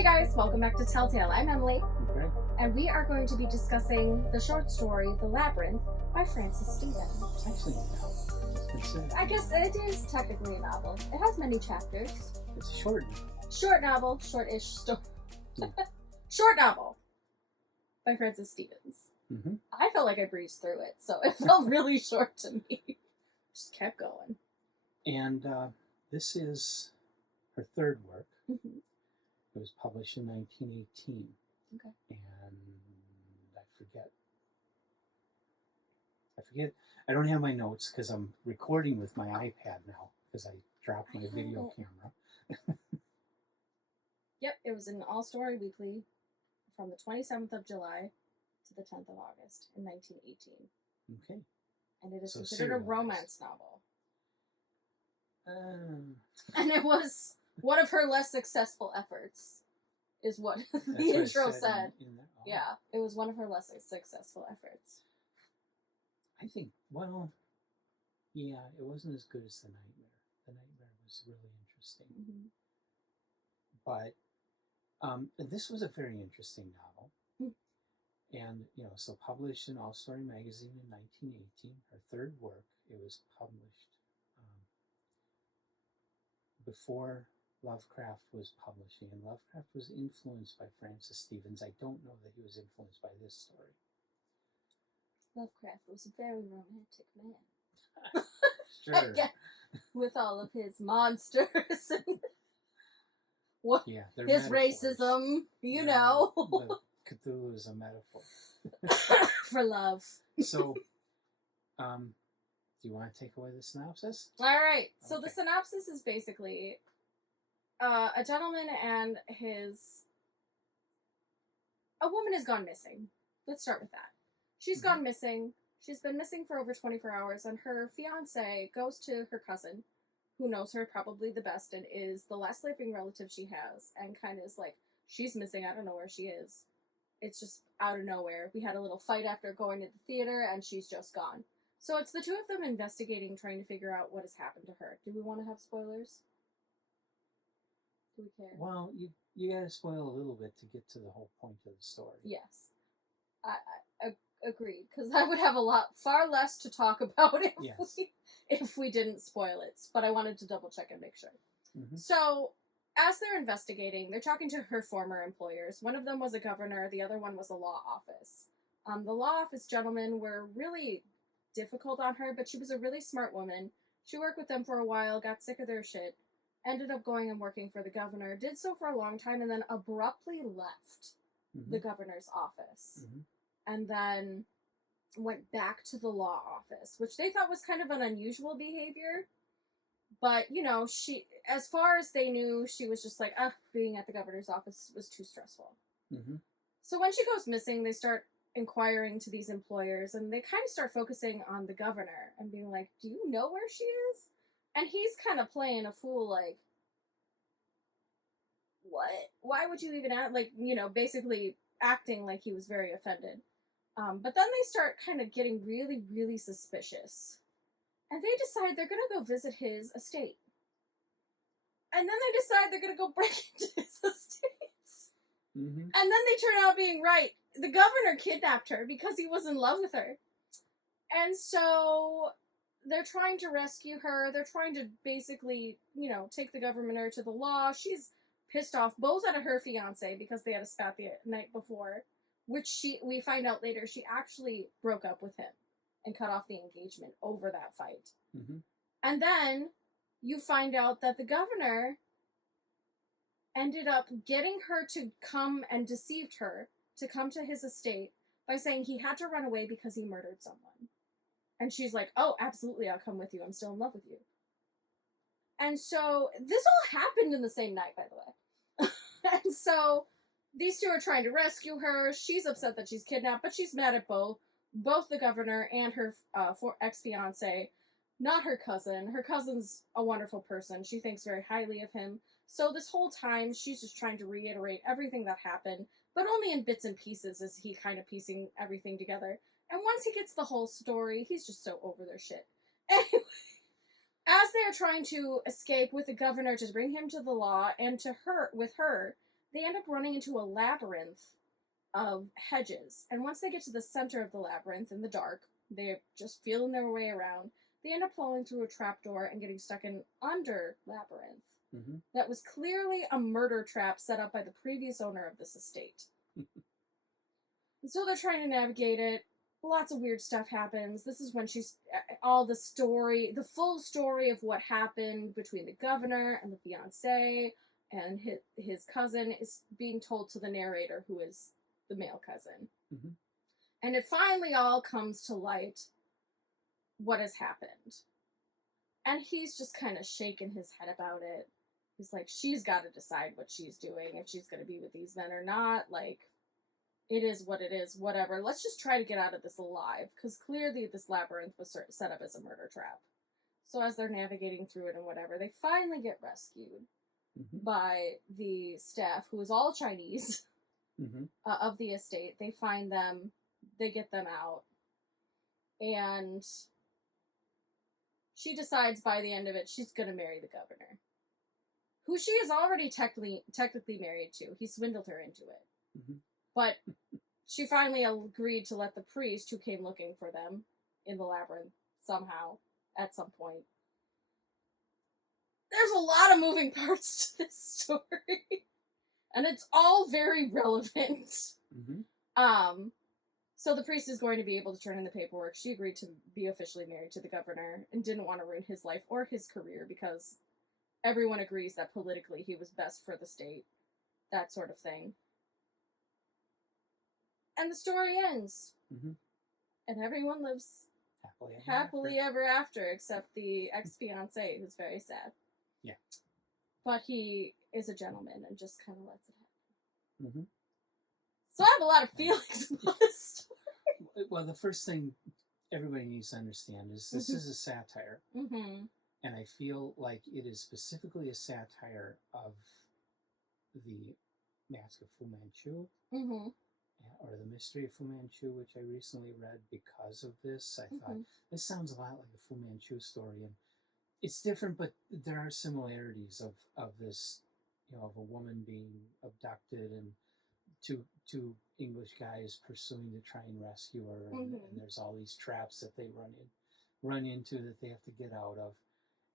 Hey guys, welcome back to Telltale. I'm Emily, Okay. and we are going to be discussing the short story The Labyrinth by Francis Stevens. Actually, no. I guess it is technically a novel. It has many chapters. It's a short. Short novel, short-ish story. Yeah. Short novel by Francis Stevens. Mm-hmm. I felt like I breezed through it, so it felt really short to me. Just kept going. And this is her third work. Mm-hmm. It was published in 1918. Okay. And I forget. I don't have my notes because I'm recording with my iPad now because I dropped my video camera. Yep, it was an all-story weekly from the 27th of July to the 10th of August in 1918. Okay. And it is So considered a serialized. romance novel. Um, And it was one of her less successful efforts, is what that's the what it intro said. in that. Oh. Yeah, it was one of her less successful efforts. I think, well, yeah, it wasn't as good as The Nightmare. The Nightmare was really interesting. Mm-hmm. But this was a very interesting novel. Mm. And, so published in All Story magazine in 1918, her third work. It was published before Lovecraft was publishing. And Lovecraft was influenced by Francis Stevens. I don't know that he was influenced by this story. Lovecraft was a very romantic man. Sure. Again, with all of his monsters and what Yeah, they're his metaphors. racism, you Yeah, know. the Cthulhu is a metaphor. For love. So, do you want to take away the synopsis? All right. So Okay. the synopsis is basically a gentleman and a woman has gone missing. Let's start with that. She's gone missing. She's been missing for over 24 hours, and her fiance goes to her cousin, who knows her probably the best and is the last living relative she has, and kind of is like, she's missing, I don't know where she is. It's just out of nowhere. We had a little fight after going to the theater, and she's just gone. So it's the two of them investigating, trying to figure out what has happened to her. Do we want to have spoilers? Do we care? Well, you gotta spoil a little bit to get to the whole point of the story. Yes. I agreed, because I would have far less to talk about if we didn't spoil it. But I wanted to double check and make sure. Mm-hmm. So, as they're investigating, they're talking to her former employers. One of them was a governor, the other one was a law office. The law office gentlemen were really difficult on her, but she was a really smart woman. She worked with them for a while, got sick of their shit, ended up going and working for the governor, did so for a long time, and then abruptly left the governor's office. Mm-hmm. And then went back to the law office, which they thought was kind of an unusual behavior. But, she, as far as they knew, she was just like, being at the governor's office was too stressful. Mm-hmm. So when she goes missing, they start inquiring to these employers, and they kind of start focusing on the governor and being like, do you know where she is? And he's kind of playing a fool, like, what? Why would you even act, like, basically acting like he was very offended. But then they start kind of getting really, really suspicious. And they decide they're going to go visit his estate. And then they decide they're going to go break into his estate. Mm-hmm. And then they turn out being right. The governor kidnapped her because he was in love with her. And so they're trying to rescue her. They're trying to basically, take the governor to the law. She's pissed off both at her fiance because they had a spat the night before, which we find out later she actually broke up with him and cut off the engagement over that fight. Mm-hmm. And then you find out that the governor ended up getting her to come and deceived her to come to his estate by saying he had to run away because he murdered someone. And she's like, oh, absolutely, I'll come with you. I'm still in love with you. And so this all happened in the same night, by the way. And so these two are trying to rescue her. She's upset that she's kidnapped, but she's mad at both the governor and her ex-fiance, not her cousin. Her cousin's a wonderful person. She thinks very highly of him. So this whole time, she's just trying to reiterate everything that happened, but only in bits and pieces is he kind of piecing everything together. And once he gets the whole story, he's just so over their shit. Anyway, as they are trying to escape with the governor to bring him to the law and with her, they end up running into a labyrinth of hedges. And once they get to the center of the labyrinth in the dark, they're just feeling their way around. They end up falling through a trapdoor and getting stuck in under labyrinth. Mm-hmm. That was clearly a murder trap set up by the previous owner of this estate. And so they're trying to navigate it. Lots of weird stuff happens. This is when she's all the story, the full story of what happened between the governor and the fiancé and his cousin is being told to the narrator, who is the male cousin. Mm-hmm. And it finally all comes to light what has happened. And he's just kind of shaking his head about it. He's like, she's got to decide what she's doing, if she's going to be with these men or not. Like, it is what it is, whatever. Let's just try to get out of this alive, because clearly this labyrinth was set up as a murder trap. So as they're navigating through it and whatever, they finally get rescued by the staff, who is all Chinese, of the estate. They find them, they get them out, and she decides by the end of it she's going to marry the governor, who she is already technically married to. He swindled her into it. But she finally agreed to let the priest, who came looking for them in the labyrinth somehow, at some point. There's a lot of moving parts to this story. And it's all very relevant. So the priest is going to be able to turn in the paperwork. She agreed to be officially married to the governor and didn't want to ruin his life or his career, because everyone agrees that politically he was best for the state. That sort of thing. And the story ends. And everyone lives happily ever after, except the ex-fiancé, who's very sad. Yeah. But he is a gentleman and just kind of lets it happen. So I have a lot of feelings about this story. Well, the first thing everybody needs to understand is this is a satire. And I feel like it is specifically a satire of the Mask of Fu Manchu. Or The Mystery of Fu Manchu, which I recently read because of this. I thought, this sounds a lot like a Fu Manchu story, and it's different, but there are similarities of this, of a woman being abducted and two English guys pursuing to try and rescue her, and there's all these traps that they run into that they have to get out of.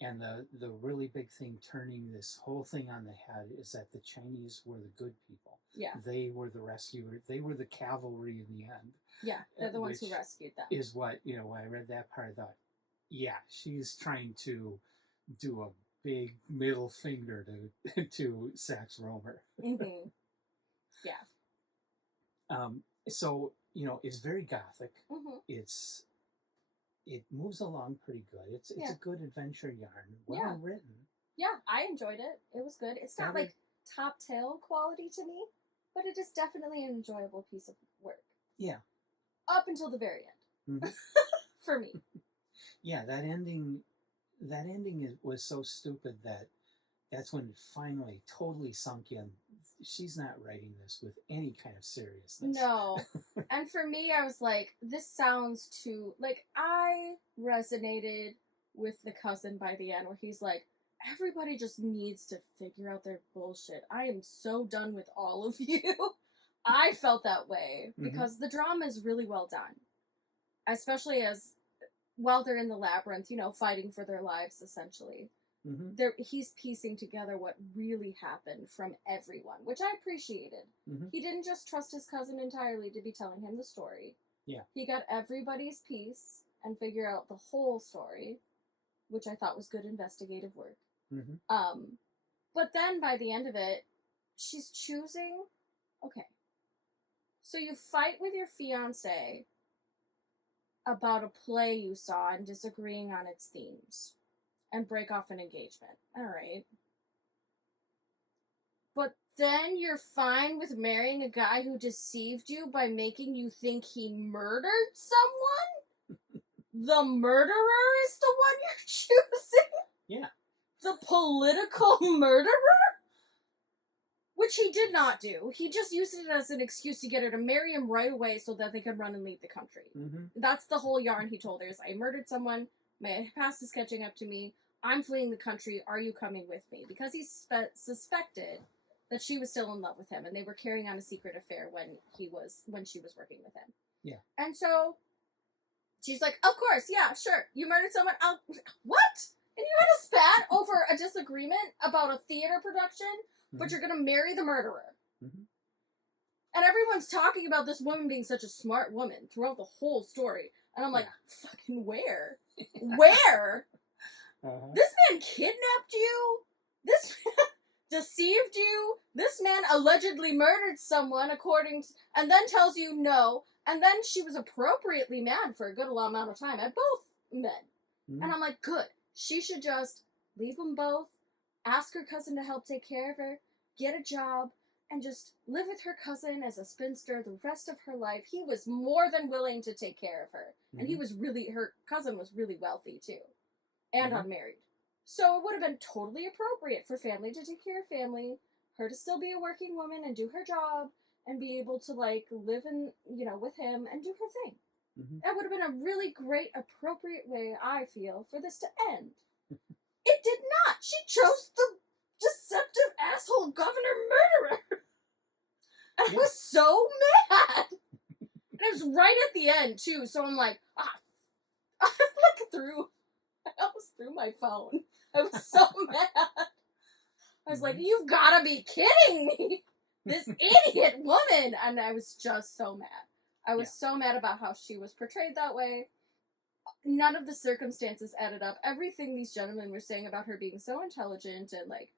And the really big thing turning this whole thing on the head is that the Chinese were the good people. Yeah. They were the rescuers. They were the cavalry in the end. Yeah, they're the ones who rescued them. Is what, when I read that part, I thought, yeah, she's trying to do a big middle finger to Sax Rohmer. Yeah. So, it's very gothic. It moves along pretty good. It's a good adventure yarn. Well written. Yeah, I enjoyed it. It was good. It's not like top tail quality to me, but it is definitely an enjoyable piece of work. Yeah. Up until the very end. For me. Yeah, that ending was so stupid that's when it finally totally sunk in. She's not writing this with any kind of seriousness. No. And for me, I was like, this sounds too... Like, I resonated with the cousin by the end, where he's like, everybody just needs to figure out their bullshit. I am so done with all of you. I felt that way, because the drama is really well done. Especially while they're in the labyrinth, fighting for their lives, essentially. He's piecing together what really happened from everyone, which I appreciated. He didn't just trust his cousin entirely to be telling him the story. Yeah. He got everybody's piece and figured out the whole story, which I thought was good investigative work. But then by the end of it, she's choosing, okay, so you fight with your fiancé about a play you saw and disagreeing on its themes, and break off an engagement. All right. But then you're fine with marrying a guy who deceived you by making you think he murdered someone? The murderer is the one you're choosing? Yeah. The political murderer? Which he did not do. He just used it as an excuse to get her to marry him right away so that they could run and leave the country. That's the whole yarn he told her. Is, I murdered someone, my past is catching up to me, I'm fleeing the country, are you coming with me? Because he suspected that she was still in love with him, and they were carrying on a secret affair when she was working with him. Yeah. And so she's like, of course, yeah, sure. You murdered someone. What? And you had a spat over a disagreement about a theater production, but you're going to marry the murderer. Mm-hmm. And everyone's talking about this woman being such a smart woman throughout the whole story. And I'm like, fucking where? Where? This man kidnapped you? This man deceived you? This man allegedly murdered someone and then tells you no. And then she was appropriately mad for a good long amount of time at both men. Mm-hmm. And I'm like, good. She should just leave them both, ask her cousin to help take care of her, get a job, and just live with her cousin as a spinster the rest of her life. He was more than willing to take care of her. Mm-hmm. And her cousin was really wealthy too. And unmarried. So it would have been totally appropriate for family to take care of family, her to still be a working woman and do her job, and be able to, like, live in, with him and do her thing. Mm-hmm. That would have been a really great, appropriate way, I feel, for this to end. It did not. She chose the deceptive asshole governor murderer. And I was so mad. And it was right at the end, too, so I'm like, I almost threw my phone. I was so mad. I was like, you've gotta be kidding me. This idiot woman. And I was just so mad. I was so mad about how she was portrayed that way. None of the circumstances added up. Everything these gentlemen were saying about her being so intelligent and, like,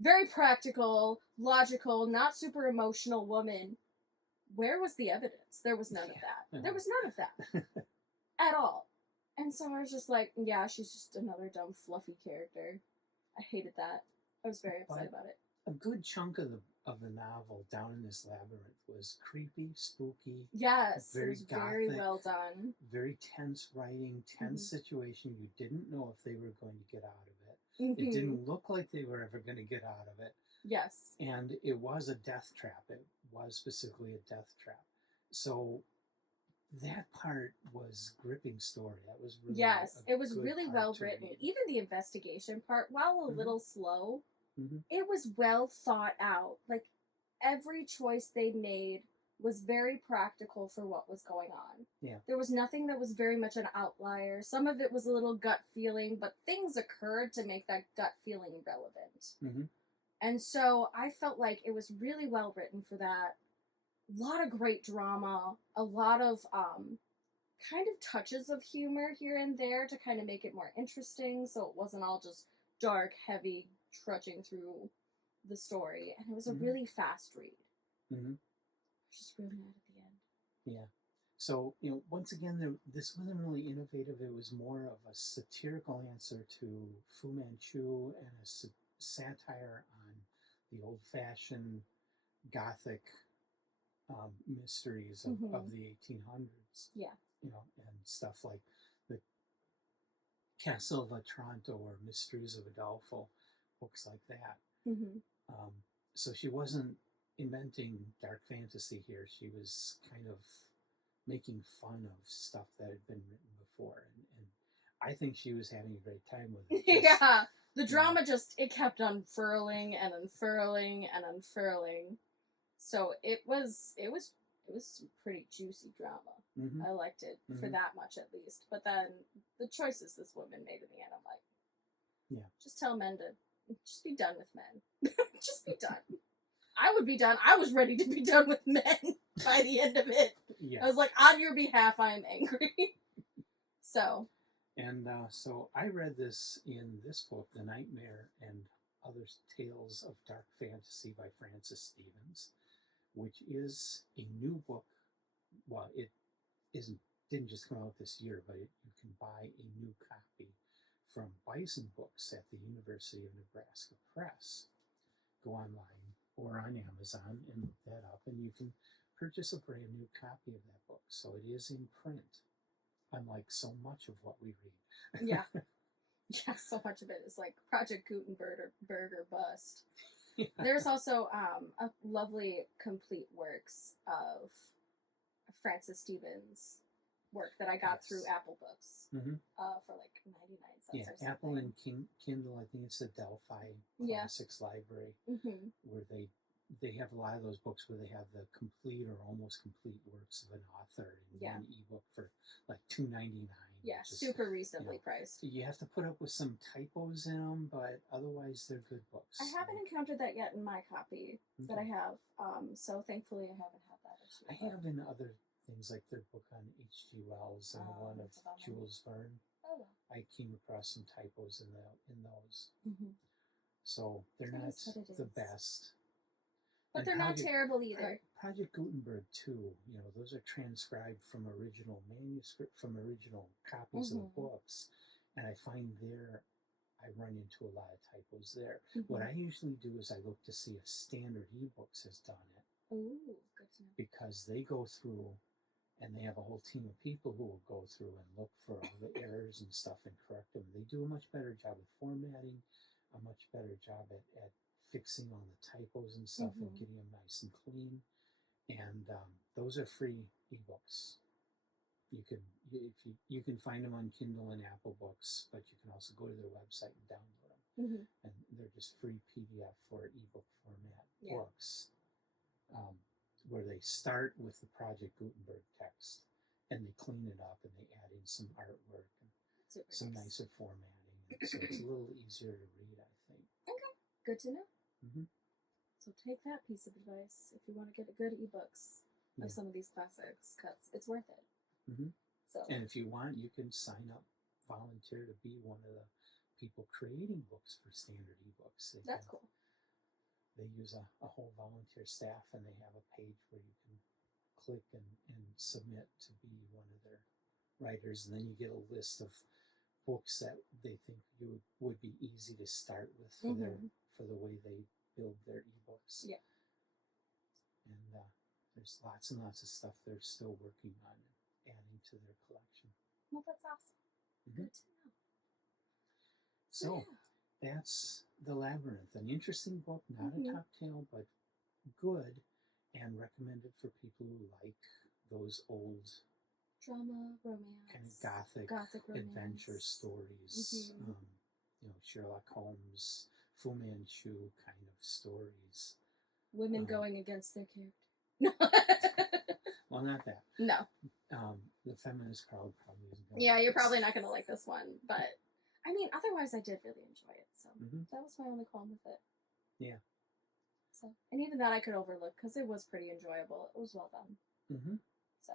very practical, logical, not super emotional woman. Where was the evidence? There was none of that. There was none of that. At all. And so I was just like, yeah, she's just another dumb, fluffy character. I hated that. I was very upset about it. A good chunk of the novel, Down in This Labyrinth, was creepy, spooky. Yes, very it was gothic, very well done. Very tense writing, tense situation. You didn't know if they were going to get out of it. Mm-hmm. It didn't look like they were ever going to get out of it. Yes. And it was a death trap. It was specifically a death trap. So that part was gripping story. That was really it was really well written. Even the investigation part, while a little slow, it was well thought out. Like, every choice they made was very practical for what was going on. Yeah. There was nothing that was very much an outlier. Some of it was a little gut feeling, but things occurred to make that gut feeling relevant. Mm-hmm. And so I felt like it was really well written for that. A lot of great drama, a lot of kind of touches of humor here and there to kind of make it more interesting, so it wasn't all just dark, heavy, trudging through the story. And it was a really fast read. Mm-hmm. I was just really mad at the end. Yeah. So, once again, this wasn't really innovative. It was more of a satirical answer to Fu Manchu and a satire on the old-fashioned gothic mysteries of the 1800s. Yeah. And stuff like the Castle of Otranto or Mysteries of Udolpho, books like that. Mm-hmm. So she wasn't inventing dark fantasy here. She was kind of making fun of stuff that had been written before. And I think she was having a great time with it. Yeah. The drama it kept unfurling and unfurling and unfurling. So it was some pretty juicy drama. Mm-hmm. I liked it for that much at least. But then the choices this woman made in the end, I'm like, just tell men to just be done with men. Just be done. I would be done. I was ready to be done with men by the end of it. Yeah. I was like, on your behalf, I am angry. So. And so I read this in this book, The Nightmare and Other Tales of Dark Fantasy by Francis Stevens, which is a new book. Well, it didn't just come out this year, but you can buy a new copy from Bison Books at the University of Nebraska Press. Go online or on Amazon and look that up, and you can purchase a brand new copy of that book. So it is in print, unlike so much of what we read. Yeah. Yeah, so much of it is like Project Gutenberg or bust. Yeah. There's also a lovely complete works of Francis Stevens work that I got through Apple Books for like 99 cents or something. Apple and Kindle, I think it's the Delphi Classics Library, where they they have a lot of those books where they have the complete or almost complete works of an author in one ebook for like $2.99. Yeah, super reasonably priced. You have to put up with some typos in them, but otherwise they're good books. I haven't encountered that yet in my copy that I have, so thankfully I haven't had that issue. I have in other things like their book on H.G. Wells and one of Jules Verne. Oh. I came across some typos in those. Mm-hmm. So they're not the best. But and they're not terrible either. Project Gutenberg too, those are transcribed from original manuscript, from original copies of the books. And I find I run into a lot of typos there. What I usually do is I look to see if Standard eBooks has done it. Ooh, good to know. Because they go through and they have a whole team of people who will go through and look for all the errors and stuff and correct them. They do a much better job of formatting, a much better job at fixing all the typos and stuff and getting them nice and clean. And those are free ebooks. You can find them on Kindle and Apple Books, but you can also go to their website and download them. And they're just free PDF for ebook format books, where they start with the Project Gutenberg text and they clean it up and they add in some artwork and some nicer formatting. So it's a little easier to read, I think. Okay, good to know. So take that piece of advice if you want to get good ebooks of some of these classics, because it's worth it. So. And if you want, you can sign up, volunteer to be one of the people creating books for Standard eBooks. That's cool. They use a whole volunteer staff, and they have a page where you can click and submit to be one of their writers, and then you get a list of books that they think you would be easy to start with for the way they build their ebooks. Yeah. And there's lots and lots of stuff they're still working on adding to their collection. Well, that's awesome. Good to know. So that's The Labyrinth, an interesting book, not a top tale, but good, and recommended for people who like those old drama, romance, kind of gothic adventure stories. Sherlock Holmes, Fu Manchu kind of stories. Women going against their character. Well, not that. No. The feminist crowd probably isn't going. Yeah, you're probably not going to like this one, but I mean, otherwise I did really enjoy it, so that was my only qualm with it. Yeah. So, and even that I could overlook because it was pretty enjoyable. It was well done. So.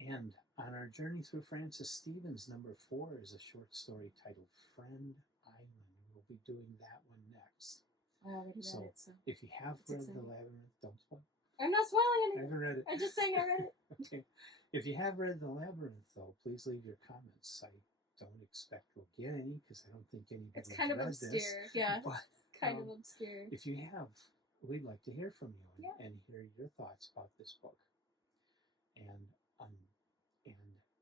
And on our journey through Francis Stevens, number 4 is a short story titled Friend Island. We'll be doing that one next. I already read it, so. If you have read The Labyrinth, don't spoil. I'm not spoiling anything. I haven't read it. I'm just saying I read it. Okay. If you have read The Labyrinth, though, please leave your comments. I don't expect we'll get any because I don't think anybody It's kind of read obscure. this, Yeah. But, kind of obscure. If you have, we'd like to hear from you and hear your thoughts about this book. And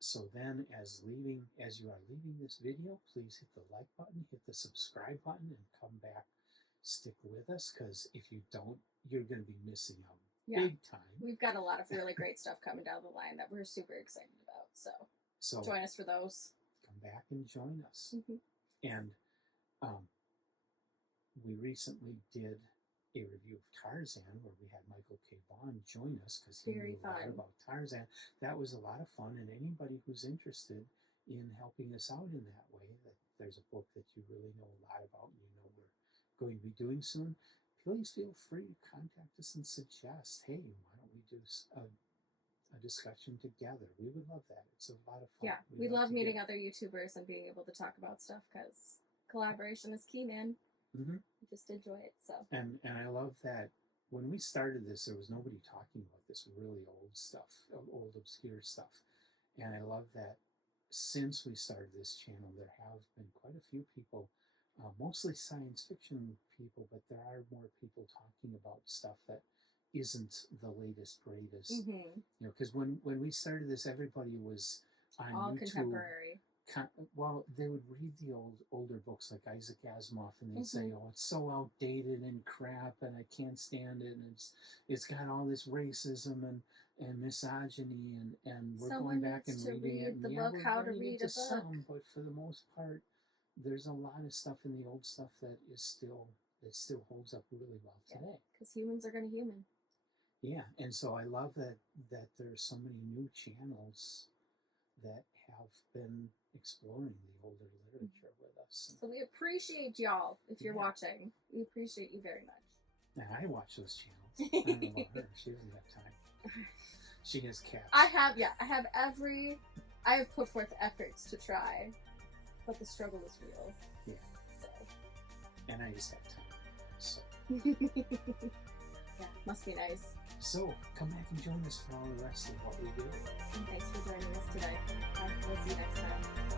so then, as you are leaving this video, please hit the like button, hit the subscribe button, and come back. Stick with us, because if you don't, you're going to be missing out big time. We've got a lot of really great stuff coming down the line that we're super excited about. So join us for those. Come back and join us. And we recently did a review of Tarzan, where we had Michael K. Bond join us because he knew a lot about Tarzan. That was a lot of fun, and anybody who's interested in helping us out in that way, that there's a book that you really know a lot about and you know we're going to be doing soon, please feel free to contact us and suggest, hey, why don't we do a discussion together? We would love that. It's a lot of fun. Yeah, we love meeting other YouTubers and being able to talk about stuff because collaboration is key, man. We just enjoy it. So. And I love that when we started this, there was nobody talking about this really old stuff, old obscure stuff. And I love that since we started this channel, there have been quite a few people, mostly science fiction people, but there are more people talking about stuff that isn't the latest, greatest. Because when we started this, everybody was on all YouTube. Contemporary. Well, they would read the older books like Isaac Asimov, and they'd say, "Oh, it's so outdated and crap, and I can't stand it, and it's got all this racism and misogyny, and we're going back and reading it." And the book, How to Read a Book. Some, but for the most part, there's a lot of stuff in the old stuff that is still it still holds up really well today. Because humans are going to human. Yeah, and so I love that there's so many new channels that have been exploring the older literature with us. So we appreciate y'all if you're watching. We appreciate you very much. And I watch those channels. I don't know about her. She doesn't have time. She has cats. I have put forth efforts to try, but the struggle is real. Yeah. So. And I just have time. So. Yeah, must be nice. So, come back and join us for all the rest of what we do. And thanks for joining us today. We'll see you next time.